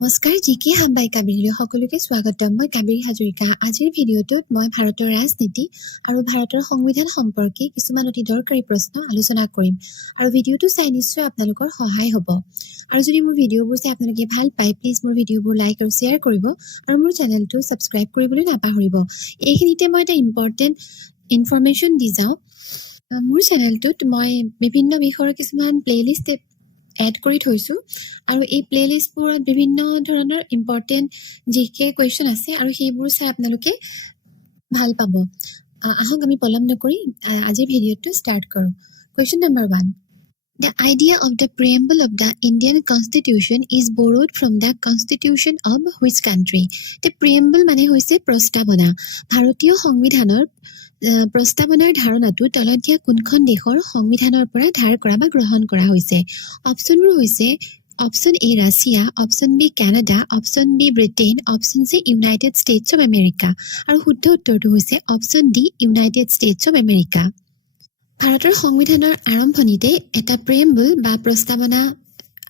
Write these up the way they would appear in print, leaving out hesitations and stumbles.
নমস্কাৰ জিকে হাম্বাই কাবিৰলৈ সকলোকে স্বাগতম মই কাবিৰ হাজৰিকা আজিৰ ভিডিঅ'টোত মই ভাৰতৰ ৰাজনীতি আৰু ভাৰতৰ সংবিধান সম্পৰ্কে কিছুমান অতি দৰকাৰী প্ৰশ্ন আলোচনা কৰিম আৰু ভিডিঅ'টো চাই নিশ্চয় আপোনালোকৰ সহায় হ'ব আৰু যদি মোৰ ভিডিঅ'বোৰ চাই আপোনালোকে ভাল পায় প্লিজ মোৰ ভিডিঅ'বোৰ লাইক আৰু শ্বেয়াৰ কৰিব আৰু মোৰ চেনেলটো সাবস্ক্ৰাইব কৰিবলৈ নাপাহৰিব এইখিনিতে মই এটা ইম্পৰ্টেন্ট ইনফৰমেশ্যন দি যাওঁ মোৰ চেনেলটোত মই বিভিন্ন বিষয়ৰ কিছুমান প্লেলিষ্ট এড কৰি থৈছো আৰু এই প্লেলিষ্টবোৰত বিভিন্ন ধৰণৰ ইম্পৰ্টেন্ট জিকে কুৱেশ্যন আছে আৰু সেইবোৰ চাই আপোনালোকে ভাল পাব আহক আমি পলম নকৰি আজিৰ ভিডিঅ'টো ষ্টাৰ্ট কৰো question number 1 The idea of the preamble of the Indian Constitution is borrowed from the Constitution of which country? The preamble মানে হৈছে প্ৰস্তাৱনা ভাৰতীয় সংবিধানৰ প্ৰস্তাৱনাৰ ধাৰণাটো তলত দিয়া কোনখন দেশৰ সংবিধানৰ পৰা ধাৰ কৰা বা গ্ৰহণ কৰা হৈছে অপচনবোৰ হৈছে option A Russia option B Canada option B Britain option C United States of America আৰু শুদ্ধ উত্তৰটো হৈছে option D United States of America ভাৰতৰ সংবিধানৰ আৰম্ভণিতে এটা প্ৰিএম্বল বা প্ৰস্তাৱনা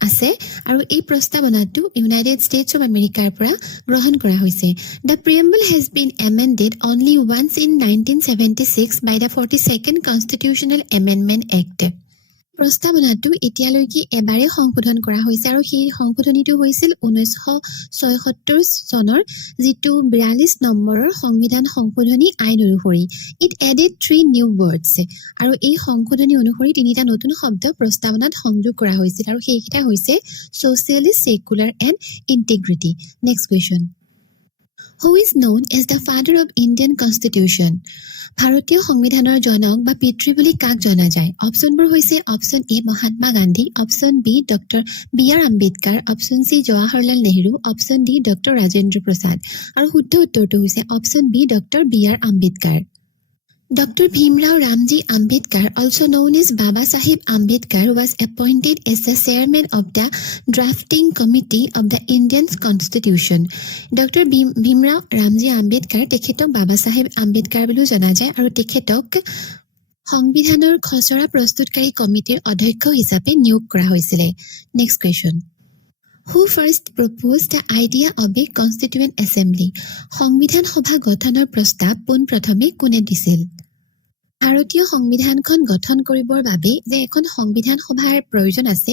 আছে আৰু এই প্ৰস্তাৱনাটো ইউনাইটেড ষ্টেটছ অফ আমেৰিকাৰ পৰা গ্ৰহণ কৰা হৈছে The preamble has been amended only once in 1976 by the 42nd Constitutional Amendment Act প্ৰস্তাৱনাটো এতিয়ালৈকে এবাৰে সংশোধন কৰা হৈছে আৰু সেই সংশোধনীটো হৈছিল 1976 চনৰ যিটো 42 নম্বৰৰ সংবিধান সংশোধনী আইন অনুসৰি ইট এডেড 3 নিউ words আৰু এই সংশোধনী অনুসৰি তিনিটা নতুন শব্দ প্ৰস্তাৱনাত সংযোগ কৰা হৈছিল আৰু সেইকেইটা হৈছে socialist secular and integrity next question Who is known as the father of Indian Constitution ভাৰতীয় সংবিধানৰ জনক বা পিতৃ বুলি কাক জনা যায় অপচনবোৰ হৈছে option A Mahatma Gandhi option B doctor B R Ambedkar option C Jawaharlal Nehru option D doctor Rajendra Prasad আৰু শুদ্ধ উত্তৰটো হৈছে option B doctor B R Ambedkar Dr. Bhimrao Ramji Ambedkar, also known as Baba Sahib Ambedkar, was appointed as the chairman of the drafting committee of the Indian Constitution. Dr. Bhimrao Ramji Ambedkar তেখেতক Baba Sahib Ambedkar বুলিও জনা যায় আৰু তেখেতক সংবিধানৰ খচৰা প্ৰস্তুতকাৰী কমিটিৰ অধ্যক্ষ হিচাপে নিয়োগ কৰা হৈছিল next question Who first proposed the idea of a constituent assembly? সংবিধান সভা গঠনৰ প্ৰস্তাৱ পোনপ্ৰথমে কোনে দিছিল ভাৰতীয় সংবিধানখন গঠন কৰিবৰ বাবে যে এখন সংবিধান সভাৰ প্ৰয়োজন আছে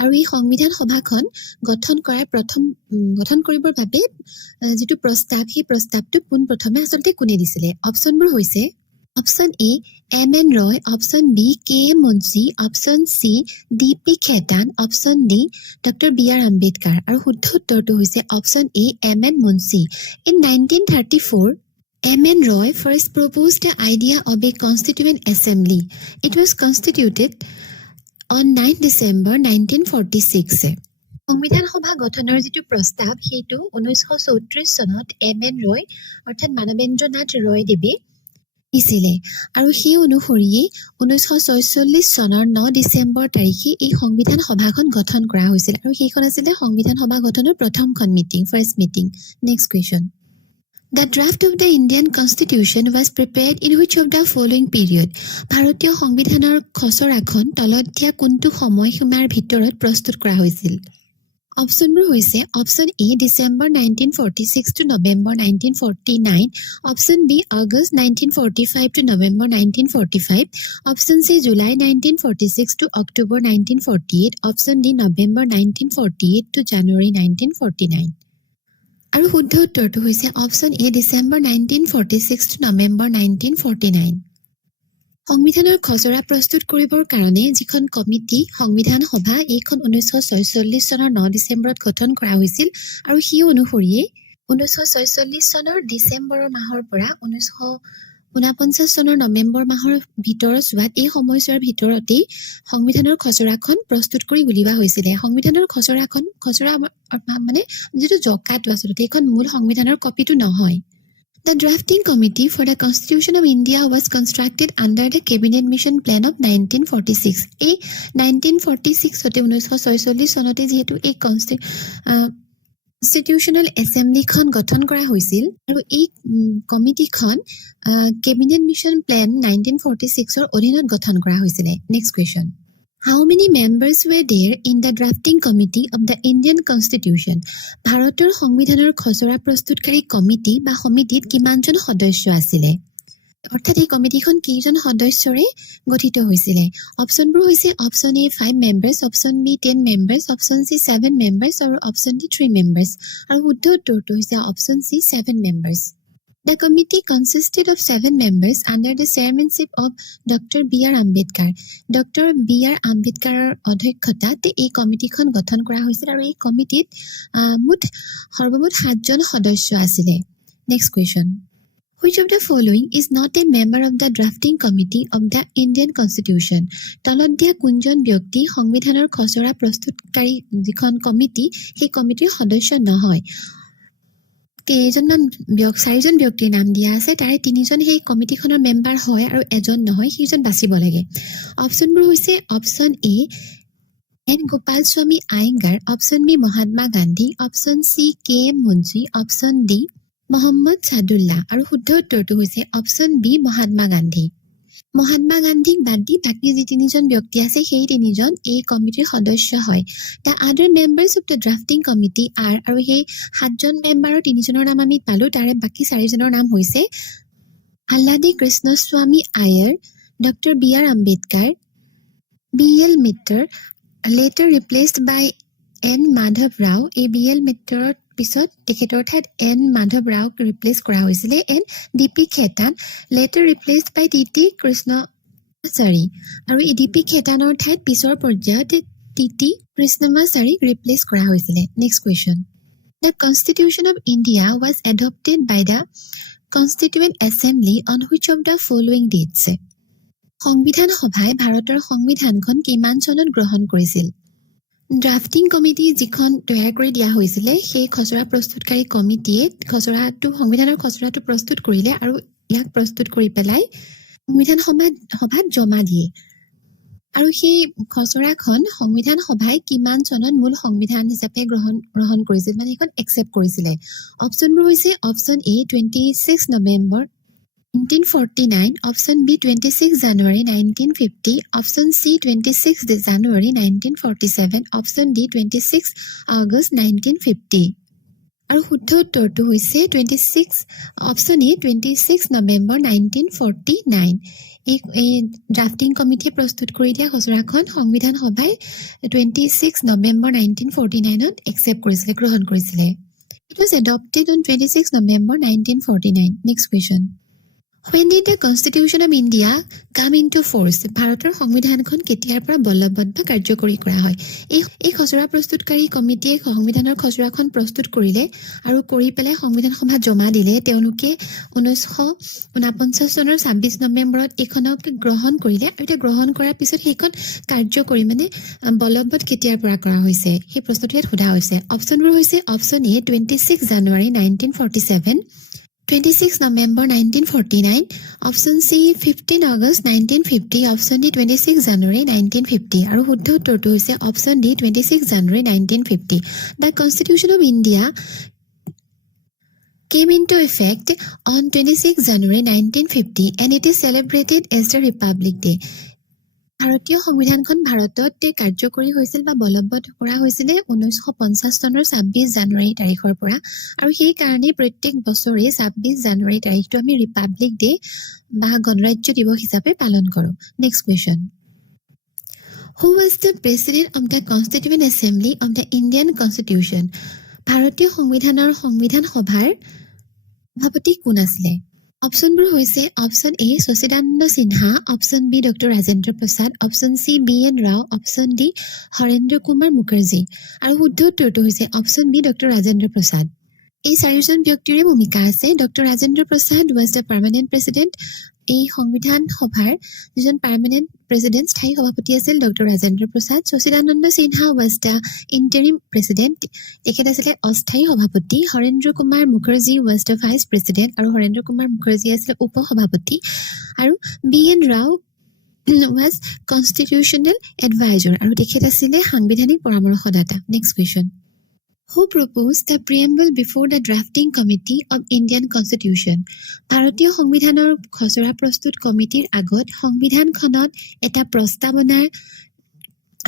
আৰু এই সংবিধান সভাখন গঠন কৰিবৰ বাবে যেটো প্ৰস্তাৱ সেই প্ৰস্তাৱটো পোনপ্ৰথমে আসলতে কোনে দিছিলে অপচনবোৰ হৈছে option A M N Roy option B K M Munshi option C D P Khaitan option D doctor B R Ambedkar আৰু শুদ্ধ উত্তৰটো হৈছে option A M N Munshi in 1934 M.N. Roy first proposed the idea of a constituent assembly. It was constituted on 9 December 1946. সংবিধান সভা গঠনৰ যেটো প্ৰস্তাৱ হেতু 1934 চনত M.N. Roy অৰ্থাৎ মানৱেন্দ্ৰ নাথ ৰয় দেৱে দিছিলে আৰু সেই অনুসৰি 1946 চনৰ 9 ডিসেম্বৰ তাৰিখে এই সংবিধান সভাখন গঠন কৰা হৈছিল আৰু সেইখন আছিল সংবিধান সভা গঠনৰ প্ৰথমখন meeting first meeting next question The draft of the Indian Constitution was prepared in which of the following period? ভাৰতীয় সংবিধানৰ খচৰাখন তলত দিয়া কোনটো সময়সীমাৰ ভিতৰত প্ৰস্তুত কৰা হৈছিল অপচনবোৰ হৈছে option A December 1946 to November 1949 option B August 1945 to November 1945 option C July 1946 to October 1948 option D November 1948 to January 1949 আৰু শুদ্ধ উত্তৰটো হৈছে option A December 1946 to November 1949 সংবিধানৰ খচৰা প্ৰস্তুত কৰিবৰ কাৰণে যিখন কমিটি সংবিধান সভা এইখন 1946 চনৰ 9 ডিসেম্বৰত গঠন কৰা হৈছিল আৰু সেই অনুসৰি 1946 চনৰ ডিসেম্বৰৰ মাহৰ পৰা 1949 চনৰ নৱেম্বৰ মাহৰ ভিতৰত যোৱাত এই সময়ছোৱাৰ ভিতৰতে সংবিধানৰ খচৰাখন প্ৰস্তুত কৰি উলিওৱা হৈছিল সংবিধানৰ খচৰা মানে যেটো জকাটো আচলতে এখন মূল সংবিধানৰ কপিটো নহয় The drafting committee for the Constitution of India was constructed under the Cabinet Mission Plan of 1946. এই 1946 হতে 1946 চনতে যেহেতু এই Constitutional Assembly খন গঠন কৰা হৈছিল আৰু এই কমিটিখন Cabinet Mission Plan 1946 ৰ অধীনত গঠন কৰা হৈছিল next question How many members were there in the drafting committee of the Indian Constitution? ভাৰতৰ সংবিধানৰ খচৰা প্ৰস্তুতকাৰী কমিটি বা সমিতিত কিমানজন সদস্য আছিলে? অৰ্থাৎ এই কমিটিখন কেইজন সদস্যৰে গঠিত হৈছিলে? অপচনবোৰ হৈছে option A 5 members, option B 10 members, option C 7 members আৰু অপচন ডি 3 মেম্বাৰ্ছ। আৰু শুদ্ধ উত্তৰটো হৈছে option C 7 members. The committee consisted of 7 members under the chairmanship of Dr. B.R. Ambedkar. Dr. B.R. Ambedkaৰৰ অধ্যক্ষতাত এই কমিটিখন গঠন কৰা হৈছিল আৰু এই কমিটিত সৰ্বমুঠ 7জন সদস্য আছিলে। Next question. Which of the following is not a member of the drafting committee of the Indian Constitution? তলত দিয়া কোনজন ব্যক্তি সংবিধানৰ খচৰা প্ৰস্তুতকাৰী যিখন কমিটি সেই কমিটিৰ সদস্য নহয়? 4জন ব্যক্তিৰ নাম দিয়া আছে, তাৰে 3জন সেই কমিটিখনৰ মেম্বাৰ হয় আৰু এজন নহয়, সেইজন বাচিব লাগে। অপচনবোৰ হৈছে অপচন এ N Gopalaswami Ayyangar, option B Mahatma Gandhi, option C K M Munshi, option D Mohammad Saadulla. আৰু শুদ্ধ উত্তৰটো হৈছে অপচন বি মহাত্মা গান্ধী। মহাত্মা গান্ধীক বাদ দি বাকী যি 3জন ব্যক্তি আছে সেই 3জন এই কমিটিৰ সদস্য হয়। দ্য আদাৰ members of the drafting committee R, আৰু সেই 7জন মেম্বাৰৰ 3জনৰ নাম আমি পালো, তাৰে বাকী 4জনৰ নাম হৈছে Alladi Krishnaswami Ayyar, doctor B R Ambedkar, B L Mitter, later replaced by N Madhav Rao. এই বি এল মিত্ৰৰ পিছত তেখেতৰ ঠাইত এন মাধৱ ৰাওক ৰিপ্লেচ কৰা হৈছিলে। And D P Khaitan, later replaced by T T Krishnamachari, আৰু এই ডি পি খেতানৰ ঠাইত পিছৰ পৰ্যায়ত টি টি কৃষ্ণমাচাৰীক ৰিপ্লেচ কৰা হৈছিলে। Next question. The constitution of India was adopted by the constituent assembly on which of the following dates? সংবিধান সভাই ভাৰতৰ সংবিধানখন কিমান চনত গ্ৰহণ কৰিছিল? ড্ৰাফটিং কমিটি যিখন তৈয়াৰ কৰি দিয়া হৈছিলে সেই খচৰা প্ৰস্তুতকাৰী কমিটিয়ে সংবিধানৰ খচৰাটো প্ৰস্তুত কৰিলে আৰু ইয়াক প্ৰস্তুত কৰি পেলাই সংবিধান সভাত জমা দিয়ে। আৰু সেই খচৰাখন সংবিধান সভাই কিমান চনত মূল সংবিধান হিচাপে গ্ৰহণ কৰিছিল, মানে এইখন একচেপ্ট কৰিছিলে? অপচনবোৰ হৈছে অপচন এ 26 নৱেম্বৰ 1949, অপচন বি 26 জানুৱাৰী 1950, অপচন চি 26 জানুৱাৰী 1947, অপচন ডি 26 আগষ্ট 1950। আৰু শুদ্ধ উত্তৰটো হৈছে অপচন এ 26 নৱেম্বৰ 1949। এই ড্ৰাফটিং কমিটিয়ে প্ৰস্তুত কৰি দিয়া খচৰাখন সংবিধান সভাই 26 নৱেম্বৰ 1949ত একচেপ্ট কৰিছিলে, গ্ৰহণ কৰিছিলে। It was adopted on 26 November 1949. Next question. When did the Constitution of India come into force? ভাৰতৰ সংবিধানখন কেতিয়াৰ পৰা বলবৎ বা কাৰ্যকৰী কৰা হয়? এই খচৰা প্ৰস্তুতকাৰী কমিটিয়ে সংবিধানৰ খচৰাখন প্ৰস্তুত কৰিলে আৰু কৰি পেলাই সংবিধান সভাত জমা দিলে। তেওঁলোকে 1949 চনৰ 26 নৱেম্বৰত এইখনক গ্ৰহণ কৰিলে আৰু এতিয়া গ্ৰহণ কৰাৰ পিছত সেইখন কাৰ্যকৰী মানে বলবৎ কেতিয়াৰ পৰা কৰা হৈছে সেই প্ৰশ্নটো ইয়াত সোধা হৈছে। অপচনবোৰ হৈছে অপচন এ 26 জানুৱাৰী 1947, 26 November 1949, option C 15 August 1950, option D 26 জানুৱাৰী 1950। আৰু শুদ্ধ উত্তৰটো হৈছে option D 26 January 1950। The constitution of India came into effect on 26 January 1950 and it is celebrated as the Republic Day. ভাৰতীয় সংবিধানখন ভাৰতত কাৰ্যকৰী হৈছিল বা বলবৎ কৰা হৈছিলে 1950 চনৰ 26 জানুৱাৰী তাৰিখৰ পৰা, আৰু সেই কাৰণে প্ৰত্যেক বছৰে 26 জানুৱাৰী তাৰিখটো আমি ৰিপাব্লিক ডে বা গণৰাজ্য দিৱস হিচাপে পালন কৰোঁ। Next question. Who was the president of the Constituent Assembly of the Indian Constitution? ভাৰতীয় সংবিধানৰ সংবিধান সভাৰ সভাপতি কোন আছিলে? অপচনবোৰ হৈছে option A Sachchidananda Sinha, option B doctor Rajendra Prasad, option C B N Rao, option D Harendra Kumar Mukherjee. আৰু শুদ্ধ উত্তৰটো হৈছে option B doctor Rajendra Prasad. এই 4জন ব্যক্তিৰে ভূমিকা আছে। Doctor Rajendra Prasad was the permanent president. এই সংবিধান সভাৰ যিজন পাৰ্মানেণ্ট প্ৰেচিডেণ্ট স্থায়ী সভাপতি আছিল doctor Rajendra Prasad. Sachchidananda Sinha was the interim president, তেখেত আছিলে অস্থায়ী সভাপতি। Harendra Kumar Mukherjee was the vice president, আৰু হৰেন্দ্ৰ কুমাৰ মুখাৰ্জী আছিলে উপ সভাপতি। আৰু B N Rao was constitutional adviser, আৰু তেখেত আছিলে সাংবিধানিক পৰামৰ্শদাতা। Next question. Who proposed the preamble before the drafting committee of Indian Constitution? ভাৰতীয় সংবিধানৰ খচৰা প্ৰস্তুত কমিটিৰ আগত সংবিধানখনত এটা প্ৰস্তাৱনাৰ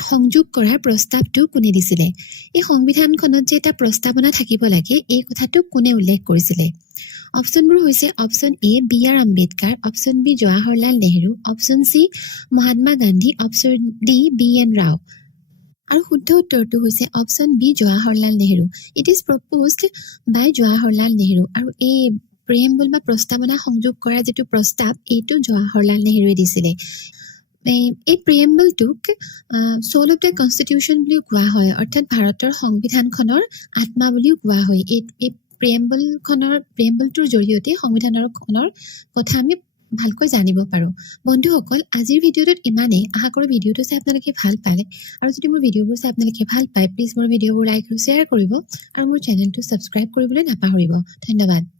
সংযোগ কৰাৰ প্ৰস্তাৱটো কোনে দিছিলে এই সংবিধানখনত যে এটা প্ৰস্তাৱনা থাকিব লাগে এই কথাটো কোনে উল্লেখ কৰিছিলে অপচনবোৰ হৈছে option A B R Ambedkar option B Jawaharlal Nehru option C Mahatma Gandhi option D B N Rao আৰু শুদ্ধ উত্তৰটো হৈছে option B Jawaharlal Nehru it is proposed by Jawaharlal Nehru আৰু এই প্ৰিএম্বল বা প্ৰস্তাৱনা সংযোগ কৰাৰ যিটো প্ৰস্তাৱ এইটো জৱাহৰলাল নেহৰুৱে দিছিলে এই প্ৰিএম্বলটোক সোল অফ দ্য কনষ্টিটিউশ্যন বুলিও কোৱা হয় অৰ্থাৎ ভাৰতৰ সংবিধানখনৰ আত্মা বুলিও কোৱা হয় এই প্ৰিএম্বলটোৰ জৰিয়তে সংবিধানখনৰ কথা আমি ভালকৈ জানিব পাৰোঁ বন্ধুসকল আজিৰ ভিডিঅ'টোত ইমানেই আশা কৰোঁ ভিডিঅ'টো চাই আপোনালোকে ভাল পালে আৰু যদি মোৰ ভিডিঅ'বোৰ চাই আপোনালোকে ভাল পায় প্লিজ মোৰ ভিডিঅ'বোৰ লাইক আৰু শ্বেয়াৰ কৰিব আৰু মোৰ চেনেলটো ছাবস্ক্ৰাইব কৰিবলৈ নাপাহৰিব ধন্যবাদ